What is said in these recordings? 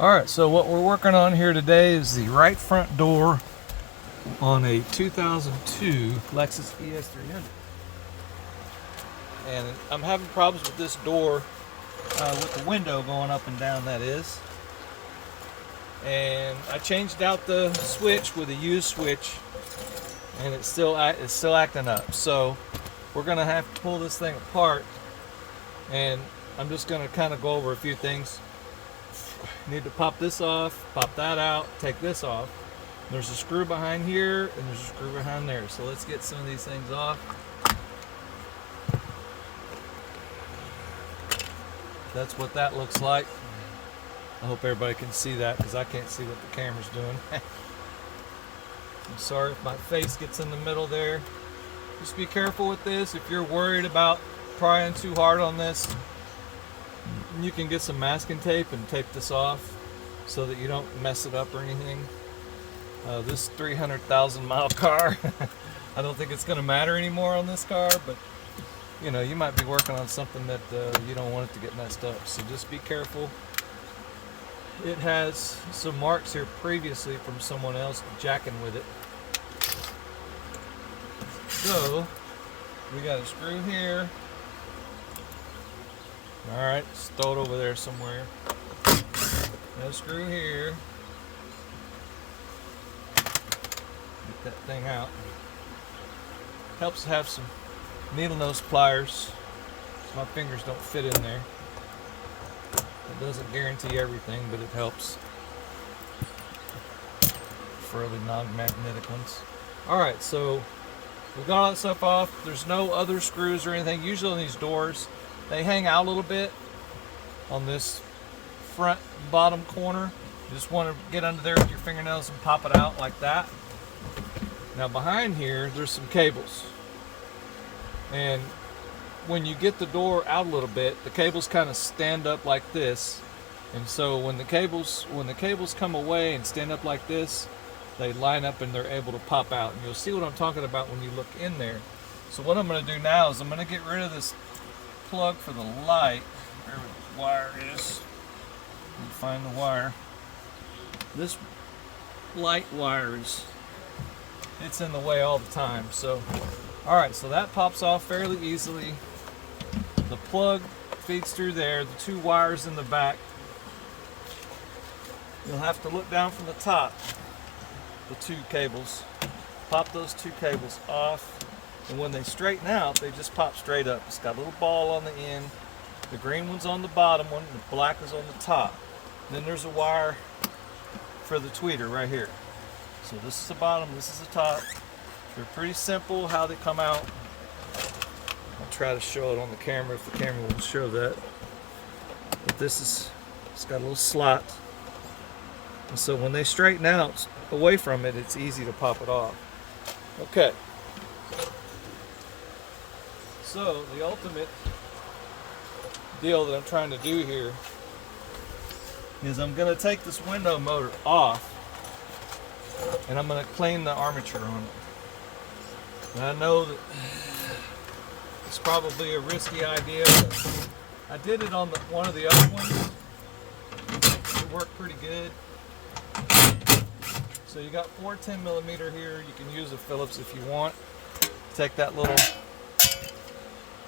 Alright, so what we're working on here today is the right front door on a 2002 Lexus ES300. And I'm having problems with this door, with the window going up and down, that is. And I changed out the switch with a used switch, and it's still acting up. So we're gonna have to pull this thing apart, and I'm just gonna kind of go over a few things. Need to pop this off, pop that out, take this off. There's a screw behind here and there's a screw behind there. So let's get some of these things off. That's what that looks like. I hope everybody can see that because I can't see what the camera's doing. I'm sorry if my face gets in the middle there. Just be careful with this. If you're worried about prying too hard on this, you can get some masking tape and tape this off so that you don't mess it up or anything. This 300,000 mile car, I don't think it's going to matter anymore on this car, but you know, you might be working on something that you don't want it to get messed up, so just be careful. It has some marks here previously from someone else jacking with it. So we got a screw here. Alright, just throw it over there somewhere. Got a screw here. Get that thing out. Helps to have some needle nose pliers so my fingers don't fit in there. It doesn't guarantee everything, but it helps. Preferably non-magnetic ones. Alright, so we got all that stuff off. There's no other screws or anything. Usually on these doors, they hang out a little bit on this front bottom corner. You just want to get under there with your fingernails and pop it out like that. Now behind here, there's some cables. And when you get the door out a little bit, the cables kind of stand up like this. And so when the cables come away and stand up like this, they line up and they're able to pop out. And you'll see what I'm talking about when you look in there. So what I'm going to do now is I'm going to get rid of this plug for the light. Where the wire is. Let me find the wire. This light wire it's in the way all the time. So, alright, so that pops off fairly easily. The plug feeds through there. The two wires in the back. You'll have to look down from the top. The two cables. Pop those two cables off. And when they straighten out, they just pop straight up. It's got a little ball on the end. The green one's on the bottom one, and the black is on the top. Then there's a wire for the tweeter right here. So this is the bottom, this is the top. They're pretty simple how they come out. I'll try to show it on the camera if the camera will show that. But it's got a little slot. And so when they straighten out away from it, it's easy to pop it off. Okay. So the ultimate deal that I'm trying to do here is I'm going to take this window motor off and I'm going to clean the armature on it. And I know that it's probably a risky idea, but I did it on one of the other ones. It worked pretty good. So you got 4 10mm here. You can use a Phillips if you want. Take that little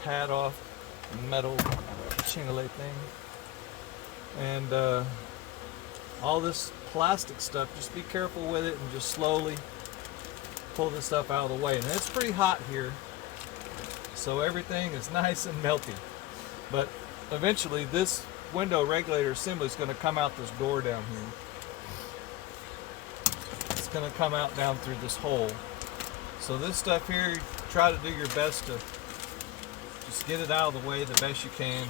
pad off, metal chingale thing, and all this plastic stuff, just be careful with it and just slowly pull this stuff out of the way. And it's pretty hot here, so everything is nice and melty, but eventually this window regulator assembly is going to come out this door down here. It's going to come out down through this hole. So this stuff here, try to do your best to just get it out of the way the best you can.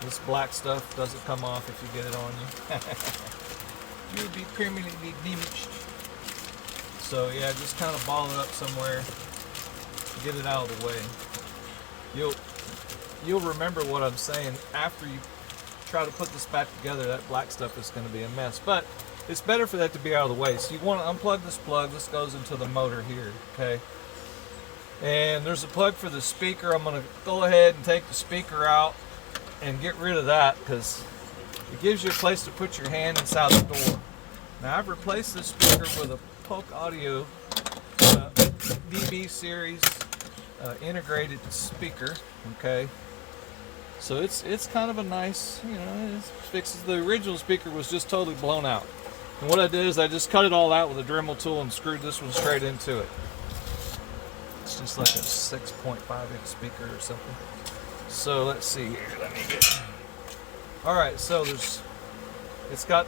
This black stuff doesn't come off if you get it on you. You'll be permanently damaged. So yeah, just kind of ball it up somewhere. Get it out of the way. You'll remember what I'm saying after you try to put this back together. That black stuff is going to be a mess, but it's better for that to be out of the way. So you want to unplug this plug. This goes into the motor here, okay? And there's a plug for the speaker. I'm going to go ahead and take the speaker out and get rid of that because it gives you a place to put your hand inside the door. Now I've replaced this speaker with a Polk Audio DB series integrated speaker. Okay, so it's kind of a nice, you know, it fixes. The original speaker was just totally blown out, and what I did is I just cut it all out with a Dremel tool and screwed this one straight into it. It's just like a 6.5-inch speaker or something. So let's see here. Let me get. All right, so it's got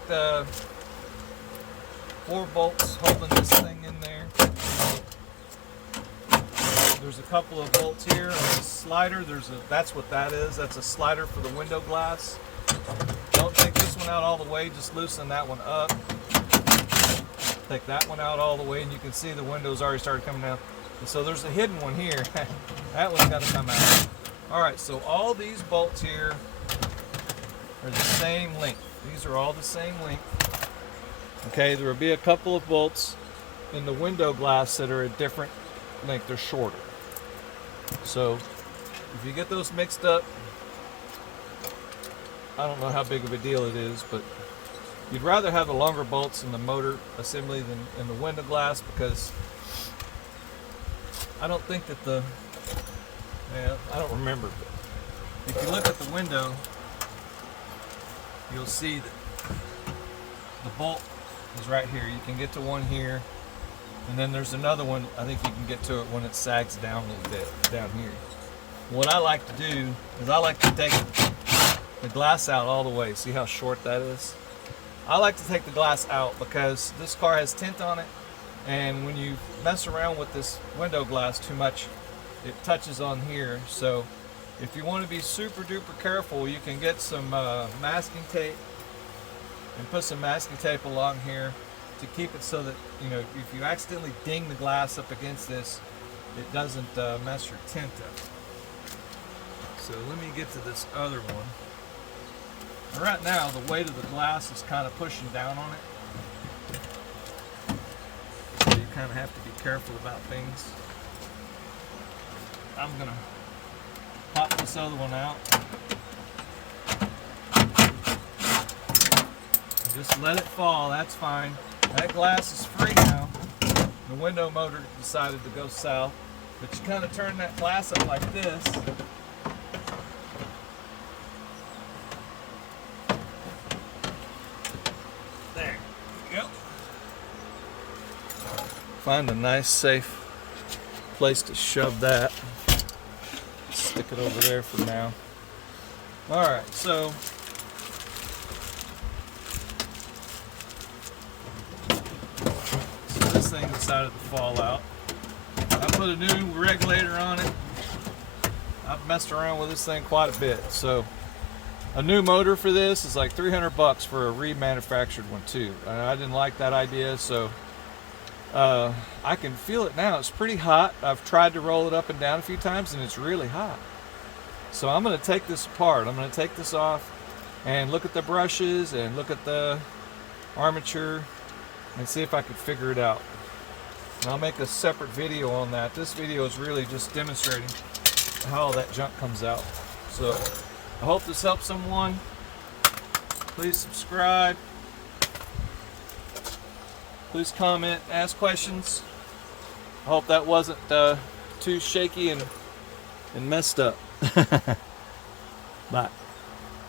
4 bolts holding this thing in there. There's a couple of bolts here, and a slider. That's what that is. That's a slider for the window glass. Don't take this one out all the way. Just loosen that one up. Take that one out all the way, and you can see the windows already started coming down. And so there's a hidden one here. That one's got to come out. All right, so all these bolts here are the same length. These are all the same length. Okay, there will be a couple of bolts in the window glass that are a different length. They're shorter. So if you get those mixed up, I don't know how big of a deal it is, but you'd rather have the longer bolts in the motor assembly than in the window glass, because I don't think that I don't remember, but if you look at the window, you'll see that the bolt is right here. You can get to one here, and then there's another one. I think you can get to it when it sags down a little bit down here. What I like to do is I like to take the glass out all the way. See how short that is? I like to take the glass out because this car has tint on it, and when you mess around with this window glass too much, it touches on here. So if you want to be super duper careful, you can get some masking tape and put some masking tape along here to keep it so that, you know, if you accidentally ding the glass up against this, it doesn't mess your tint up. So let me get to this other one. Right now, the weight of the glass is kind of pushing down on it. So you kind of have to be careful about things. I'm going to pop this other one out. Just let it fall, that's fine. That glass is free now. The window motor decided to go south, but you kind of turn that glass up like this. There you go. Find a nice, safe place to shove that. Stick it over there for now. All right, so this thing decided to fall out. I put a new regulator on it. I've messed around with this thing quite a bit. So a new motor for this is like $300 for a remanufactured one too. And I didn't like that idea, so I can feel it now. It's pretty hot. I've tried to roll it up and down a few times, and it's really hot. So I'm going to take this apart. I'm going to take this off and look at the brushes and look at the armature and see if I can figure it out. And I'll make a separate video on that. This video is really just demonstrating how all that junk comes out. So I hope this helps someone. Please subscribe. Please comment, ask questions. I hope that wasn't too shaky and messed up. Bye.